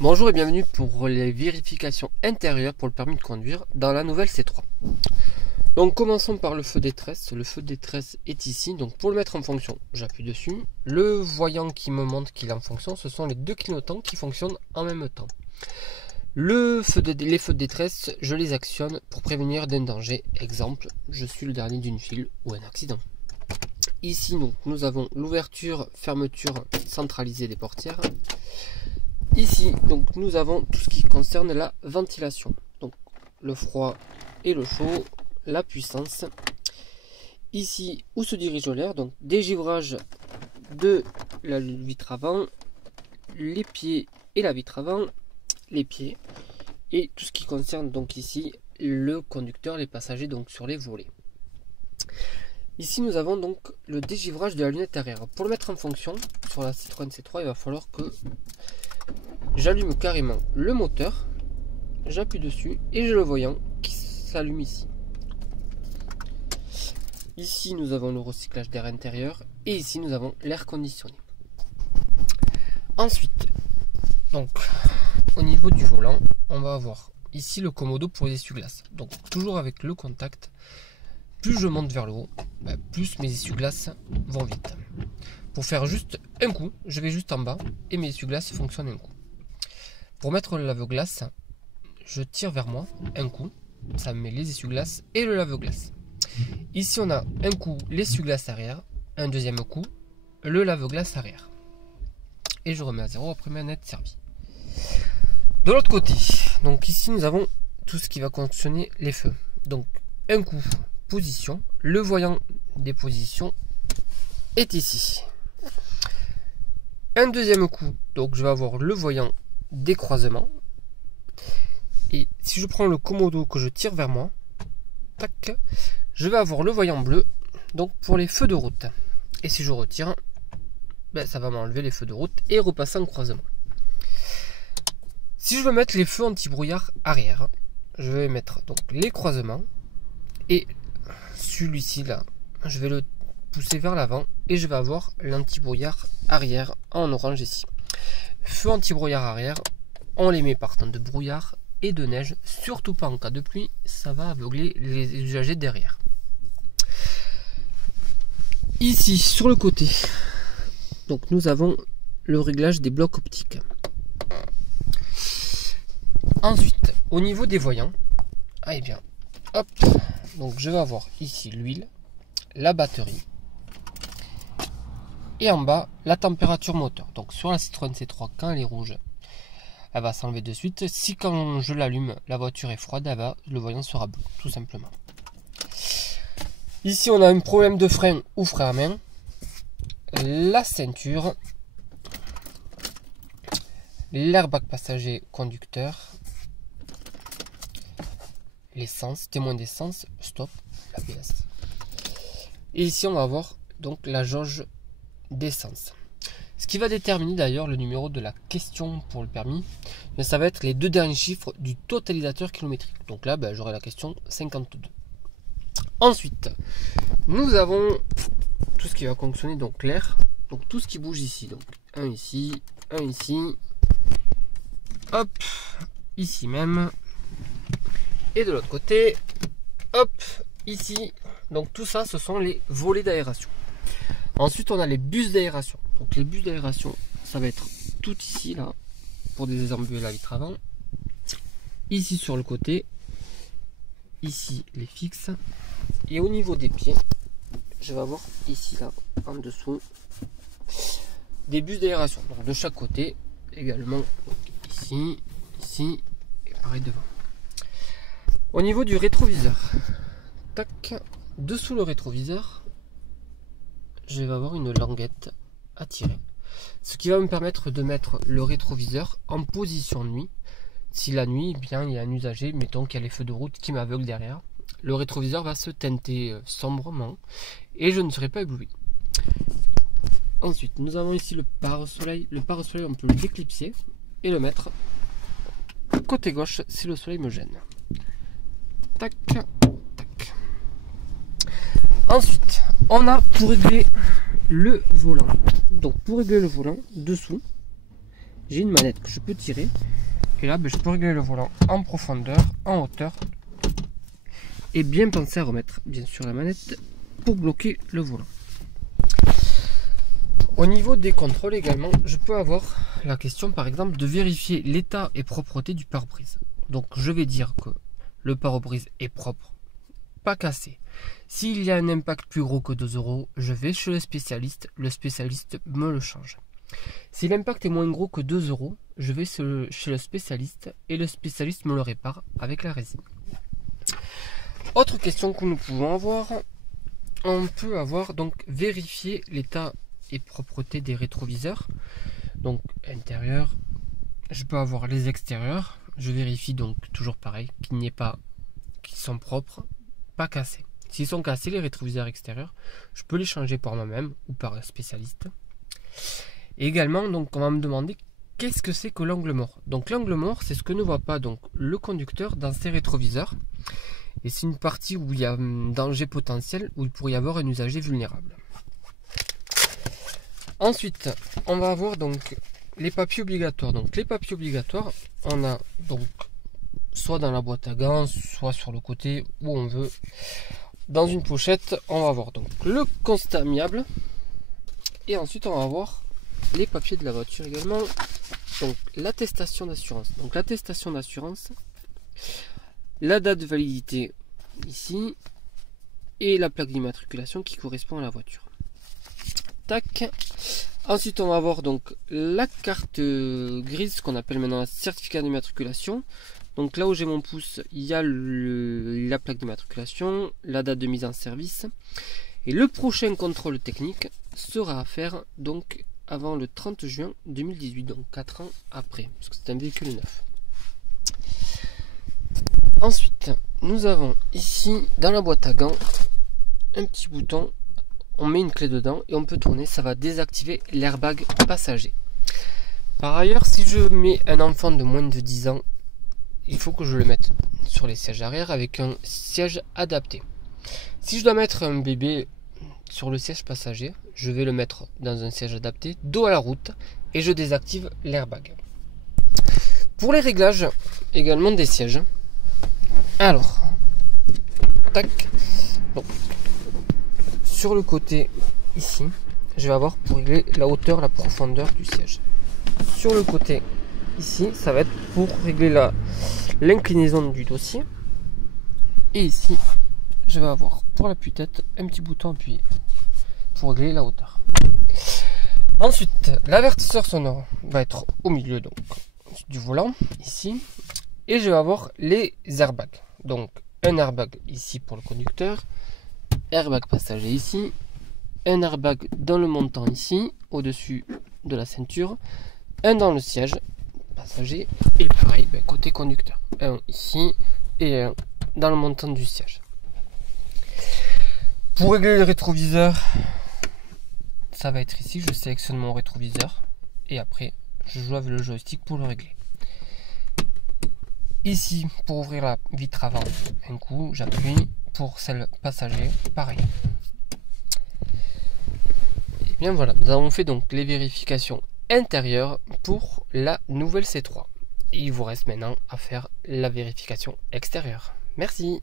Bonjour et bienvenue pour les vérifications intérieures pour le permis de conduire dans la nouvelle C3. Donc commençons par le feu détresse. Le feu détresse est ici. Donc pour le mettre en fonction, j'appuie dessus. Le voyant qui me montre qu'il est en fonction, ce sont les deux clignotants qui fonctionnent en même temps. Les feux de détresse, je les actionne pour prévenir d'un danger. Exemple, je suis le dernier d'une file ou un accident. Ici, donc, nous avons l'ouverture, fermeture centralisée des portières. Ici, donc, nous avons tout ce qui concerne la ventilation. Donc, le froid et le chaud, la puissance. Ici, où se dirige l'air, donc dégivrage de la vitre avant, les pieds et la vitre avant, les pieds. Et tout ce qui concerne donc ici le conducteur, les passagers donc sur les volets. Ici, nous avons donc le dégivrage de la lunette arrière. Pour le mettre en fonction, sur la Citroën C3, il va falloir que j'allume carrément le moteur, j'appuie dessus et j'ai le voyant qui s'allume ici. Ici, nous avons le recyclage d'air intérieur et ici, nous avons l'air conditionné. Ensuite, donc, au niveau du volant, on va avoir ici le commodo pour les essuie-glaces. Donc, toujours avec le contact. Plus je monte vers le haut, plus mes essuie-glaces vont vite. Pour faire juste un coup, je vais juste en bas et mes essuie-glaces fonctionnent un coup. Pour mettre le lave-glace, je tire vers moi un coup, ça me met les essuie-glaces et le lave-glace. Ici on a un coup l'essuie-glace arrière, un deuxième coup le lave-glace arrière. Et je remets à zéro après manette servie. De l'autre côté, donc ici nous avons tout ce qui va fonctionner les feux. Donc un coup position, le voyant des positions est ici. Un deuxième coup, donc je vais avoir le voyant des croisements. Et si je prends le commodo que je tire vers moi, tac, je vais avoir le voyant bleu, donc pour les feux de route. Et si je retire, ça va m'enlever les feux de route et repasser en croisement. Si je veux mettre les feux anti-brouillard arrière, je vais mettre donc les croisements et celui-ci là, je vais le pousser vers l'avant et je vais avoir l'anti-brouillard arrière en orange ici. Feu anti-brouillard arrière, on les met par temps de brouillard et de neige, surtout pas en cas de pluie, ça va aveugler les usagers derrière. Ici sur le côté, donc nous avons le réglage des blocs optiques. Ensuite, au niveau des voyants, eh bien, hop, donc je vais avoir ici l'huile, la batterie et en bas la température moteur. Donc sur la Citroën C3, quand elle est rouge, elle va s'enlever de suite. Si quand je l'allume, la voiture est froide, le voyant sera bleu, tout simplement. Ici on a un problème de frein ou frein à main, la ceinture, l'airbag passager conducteur, l'essence, témoin d'essence, stop, l'ABS. Et ici, on va avoir donc la jauge d'essence. Ce qui va déterminer d'ailleurs le numéro de la question pour le permis, mais ça va être les deux derniers chiffres du totalisateur kilométrique. Donc là, j'aurai la question 52. Ensuite, nous avons tout ce qui va fonctionner, donc l'air, donc tout ce qui bouge ici. Donc un ici, hop, ici même. Et de l'autre côté, hop, ici. Donc tout ça, ce sont les volets d'aération. Ensuite, on a les bus d'aération. Donc les bus d'aération, ça va être tout ici, là, pour désembuer la vitre avant. Ici sur le côté. Ici, les fixes. Et au niveau des pieds, je vais avoir ici, là, en dessous, des bus d'aération. Donc de chaque côté, également, ici, ici, et pareil devant. Au niveau du rétroviseur, tac, dessous le rétroviseur, je vais avoir une languette à tirer. Ce qui va me permettre de mettre le rétroviseur en position nuit. Si la nuit, il y a un usager, mettons qu'il y a les feux de route qui m'aveuglent derrière, le rétroviseur va se teinter sombrement et je ne serai pas ébloui. Ensuite, nous avons ici le pare-soleil. Le pare-soleil, on peut le déclipser et le mettre côté gauche si le soleil me gêne. Tac, tac. Ensuite, on a pour régler le volant. Donc pour régler le volant, dessous, j'ai une manette que je peux tirer. Et là, je peux régler le volant en profondeur, en hauteur. Et bien penser à remettre, bien sûr, la manette pour bloquer le volant. Au niveau des contrôles également, je peux avoir la question, par exemple, de vérifier l'état et propreté du pare-brise. Donc, je vais dire que le pare-brise est propre, pas cassé. S'il y a un impact plus gros que 2 €, je vais chez le spécialiste me le change. Si l'impact est moins gros que 2 €, je vais chez le spécialiste et le spécialiste me le répare avec la résine. Autre question que nous pouvons avoir, on peut avoir donc vérifier l'état et propreté des rétroviseurs. Donc intérieur, je peux avoir les extérieurs, je vérifie donc toujours pareil, qu'ils sont propres, pas cassés. S'ils sont cassés, les rétroviseurs extérieurs, je peux les changer par moi-même ou par un spécialiste. Et également, donc, on va me demander qu'est-ce que c'est que l'angle mort. Donc l'angle mort, c'est ce que ne voit pas donc le conducteur dans ses rétroviseurs. Et c'est une partie où il y a un danger potentiel, où il pourrait y avoir un usager vulnérable. Ensuite, on va avoir donc les papiers obligatoires. Donc les papiers obligatoires, on a donc soit dans la boîte à gants, soit sur le côté où on veut. Dans une pochette, on va avoir donc le constat amiable. Et ensuite, on va avoir les papiers de la voiture également. Donc l'attestation d'assurance. Donc l'attestation d'assurance, la date de validité ici, et la plaque d'immatriculation qui correspond à la voiture. Tac. Ensuite, on va avoir donc la carte grise, qu'on appelle maintenant un certificat d'immatriculation. Donc là où j'ai mon pouce, il y a la plaque d'immatriculation, la date de mise en service. Et le prochain contrôle technique sera à faire donc avant le 30 juin 2018, donc 4 ans après, parce que c'est un véhicule neuf. Ensuite, nous avons ici dans la boîte à gants un petit bouton. On met une clé dedans et on peut tourner, ça va désactiver l'airbag passager. Par ailleurs, si je mets un enfant de moins de 10 ans, il faut que je le mette sur les sièges arrière avec un siège adapté. Si je dois mettre un bébé sur le siège passager, je vais le mettre dans un siège adapté, dos à la route, et je désactive l'airbag. Pour les réglages également des sièges, alors, tac, bon. Sur le côté ici, je vais avoir pour régler la hauteur, la profondeur du siège. Sur le côté ici, ça va être pour régler l'inclinaison du dossier. Et ici, je vais avoir pour l'appui-tête un petit bouton appuyé pour régler la hauteur. Ensuite, l'avertisseur sonore va être au milieu donc du volant ici, et je vais avoir les airbags. Donc un airbag ici pour le conducteur, airbag passager ici, un airbag dans le montant ici, au-dessus de la ceinture, un dans le siège passager, et pareil côté conducteur, un ici et un dans le montant du siège. Pour régler le rétroviseur, ça va être ici, je sélectionne mon rétroviseur et après je joue avec le joystick pour le régler. Ici, pour ouvrir la vitre avant, un coup j'appuie, pour celle passager, pareil. Et bien voilà, nous avons fait donc les vérifications intérieures pour la nouvelle C3. Il vous reste maintenant à faire la vérification extérieure. Merci.